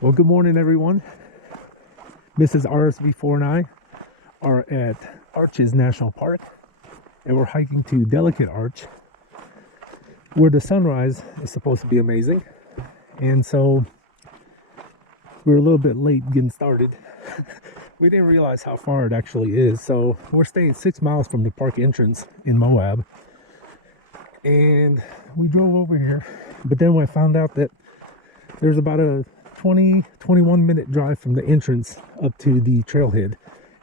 Well, good morning, everyone. Mrs. RSV4 and I are at Arches National Park, and we're hiking to Delicate Arch, where the sunrise is supposed to be amazing. And so we're a little bit late getting started. We didn't realize how far it actually is. So we're staying 6 miles from the park entrance in Moab. And we drove over here, but then I found out that there's about a 21 minute drive from the entrance up to the trailhead,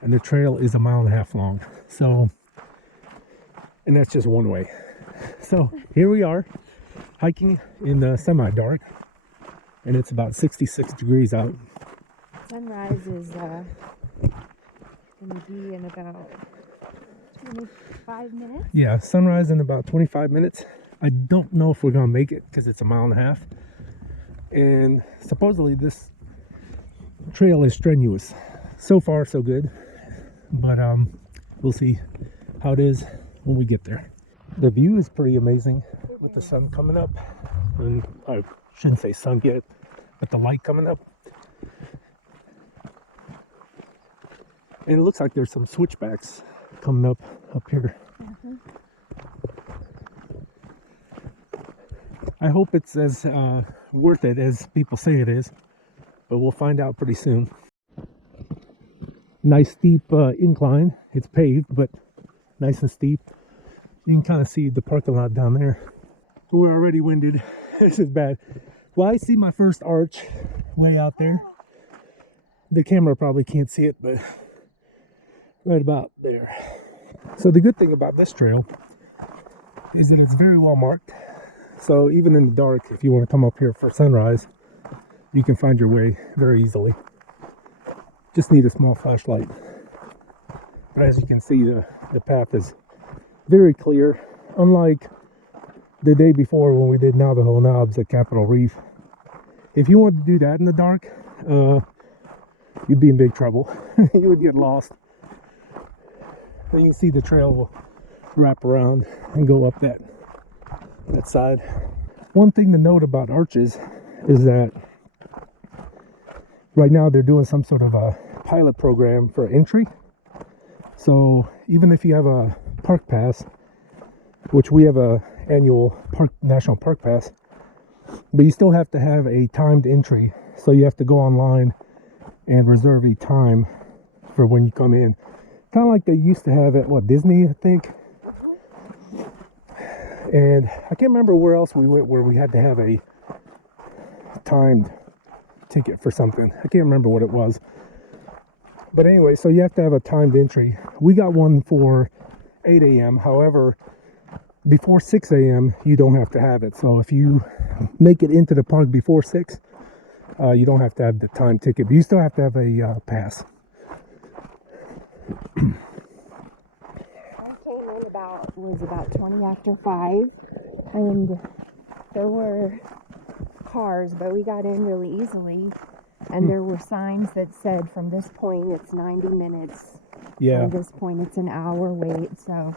and the trail is 1.5 miles long. So, and that's just one way. So here we are hiking in the semi-dark, and it's about 66 degrees out. Sunrise is going to be in about 25 minutes. Yeah, sunrise in about 25 minutes. I don't know if we're gonna make it because it's 1.5 miles, and supposedly this trail is strenuous. So far so good, but we'll see how it is when we get there. The view is pretty amazing with the sun coming up, and I shouldn't say sun yet, but the light coming up. And it looks like there's some switchbacks coming up here. I hope it's as worth it as people say it is, but we'll find out pretty soon. Nice steep incline. It's paved, but nice and steep. You can kind of see the parking lot down there. We're already winded. This is bad. Well, I see my first arch way out there. The camera probably can't see it, but right about there. So the good thing about this trail is that it's very well marked. So even in the dark, if you want to come up here for sunrise, you can find your way very easily. Just need a small flashlight. But as you can see, the path is very clear, unlike the day before when we did Navajo Knobs at Capitol Reef. If you wanted to do that in the dark, you'd be in big trouble. You would get lost. But you can see the trail will wrap around and go up that side. One thing to note about Arches is that right now they're doing some sort of a pilot program for entry. So even if you have a park pass, which we have a annual national park pass, but you still have to have a timed entry. So you have to go online and reserve a time for when you come in. Kind of like they used to have at Disney, I think. And I can't remember where else we went where we had to have a timed ticket for something. I can't remember what it was. But anyway, so you have to have a timed entry. We got one for 8 a.m. However, before 6 a.m., you don't have to have it. So if you make it into the park before 6, you don't have to have the time ticket, but you still have to have a pass. Was about 20 after 5, and there were cars, but we got in really easily, and there were signs that said from this point it's 90 minutes. Yeah. From this point it's an hour wait, so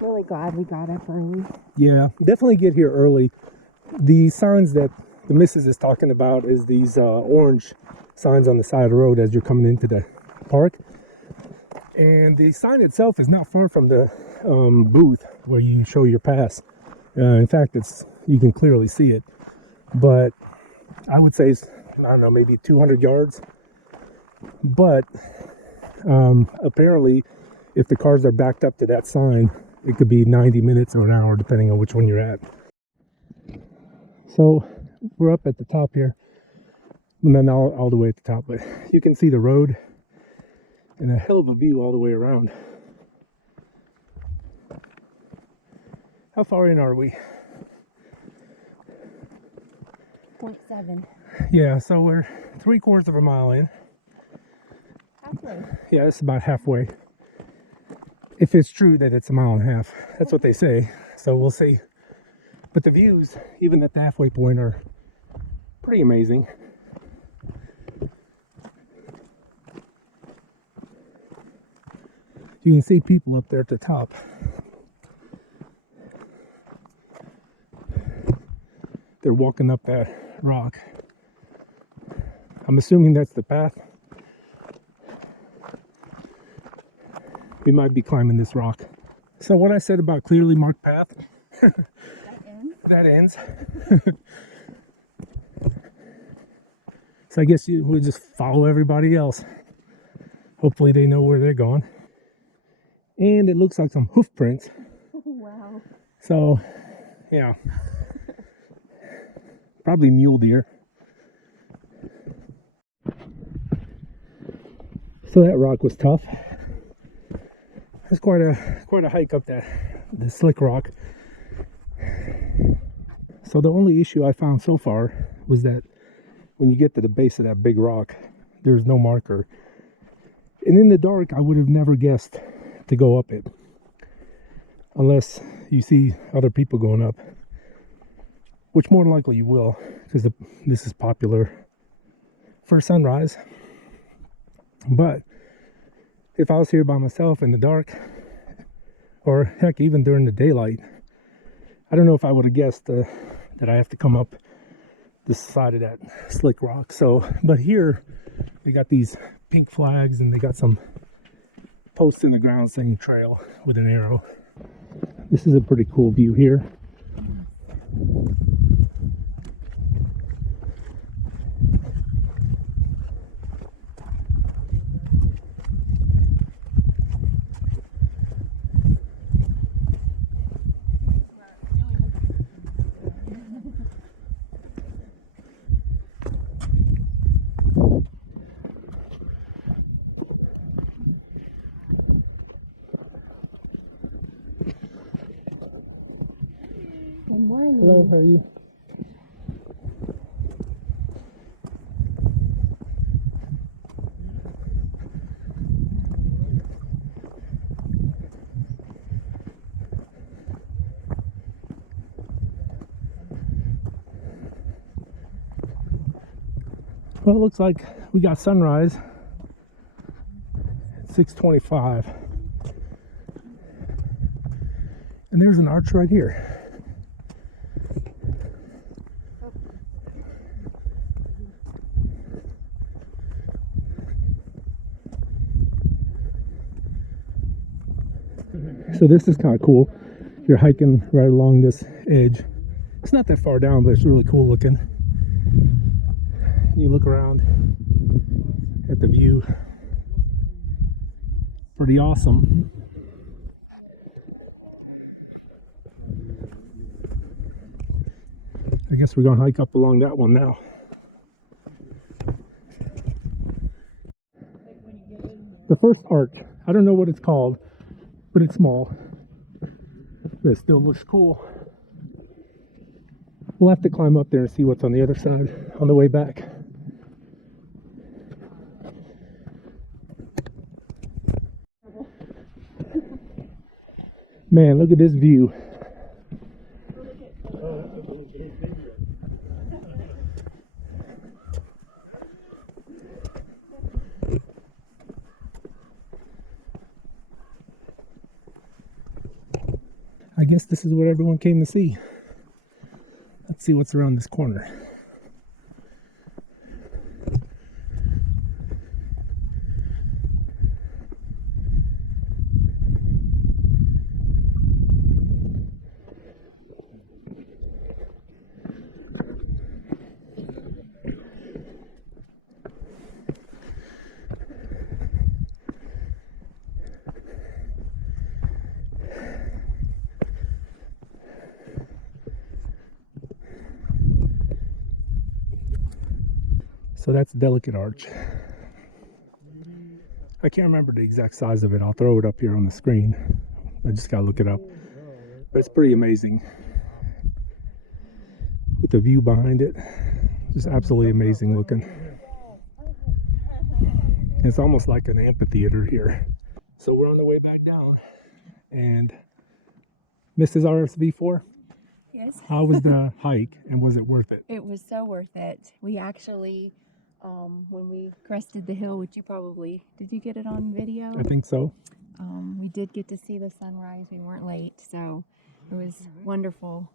really glad we got up early. Yeah, definitely get here early. The signs that the missus is talking about is these orange signs on the side of the road as you're coming into the park. And the sign itself is not far from the booth where you show your pass. In fact, you can clearly see it. But I would say it's, I don't know, maybe 200 yards. But apparently, if the cars are backed up to that sign, it could be 90 minutes or an hour, depending on which one you're at. So we're up at the top here, and then all the way at the top. But you can see the road and a hell of a view all the way around. How far in are we? 0.7. Yeah, so we're 3/4 of a mile in. Halfway. Yeah, it's about halfway. If it's true that it's 1.5 miles, that's what they say. So we'll see. But the views, even at the halfway point, are pretty amazing. You can see people up there at the top. They're walking up that rock. I'm assuming that's the path. We might be climbing this rock. So what I said about clearly marked path, that ends. So I guess we'll just follow everybody else. Hopefully they know where they're going. And it looks like some hoof prints. Wow. So, yeah. Probably mule deer. So that rock was tough. It's quite a hike up the slick rock. So the only issue I found so far was that when you get to the base of that big rock, there's no marker. And in the dark, I would have never guessed to go up it. Unless you see other people going up. Which more than likely you will, because this is popular for sunrise. But if I was here by myself in the dark, or heck, even during the daylight, I don't know if I would have guessed that I have to come up this side of that slick rock. So, but here they got these pink flags and they got some posts in the ground saying trail with an arrow. This is a pretty cool view here. Good morning. Hello, how are you? Well, it looks like we got sunrise at 6:25. And there's an arch right here. So this is kind of cool. You're hiking right along this edge. It's not that far down, but it's really cool looking. You look around at the view. Pretty awesome. I guess we're gonna hike up along that one now. The first arch, I don't know what it's called, but it's small. But it still looks cool. We'll have to climb up there and see what's on the other side on the way back. Man, look at this view. I guess this is what everyone came to see. Let's see what's around this corner. So that's Delicate Arch. I can't remember the exact size of it. I'll throw it up here on the screen. I just gotta look it up. But it's pretty amazing. With the view behind it. Just absolutely amazing looking. It's almost like an amphitheater here. So we're on the way back down. And Mrs. RSV4, Yes. how was the hike and was it worth it? It was so worth it. We actually, when we crested the hill, which did you get it on video? I think so. We did get to see the sunrise. We weren't late, so it was wonderful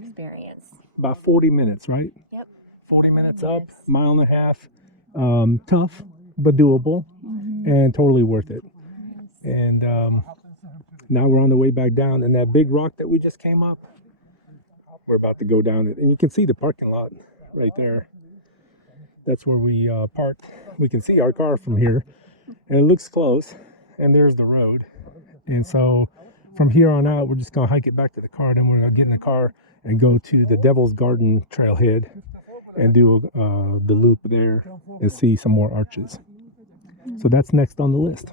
experience. About 40 minutes, right? Yep. 40 minutes up, Yes. mile and a half. Tough, but doable, and totally worth it. And now we're on the way back down, and that big rock that we just came up, we're about to go down it. And you can see the parking lot right there. That's where we parked. We can see our car from here, and it looks close. And there's the road. And so from here on out, we're just going to hike it back to the car. Then we're going to get in the car and go to the Devil's Garden trailhead and do the loop there and see some more arches. So that's next on the list.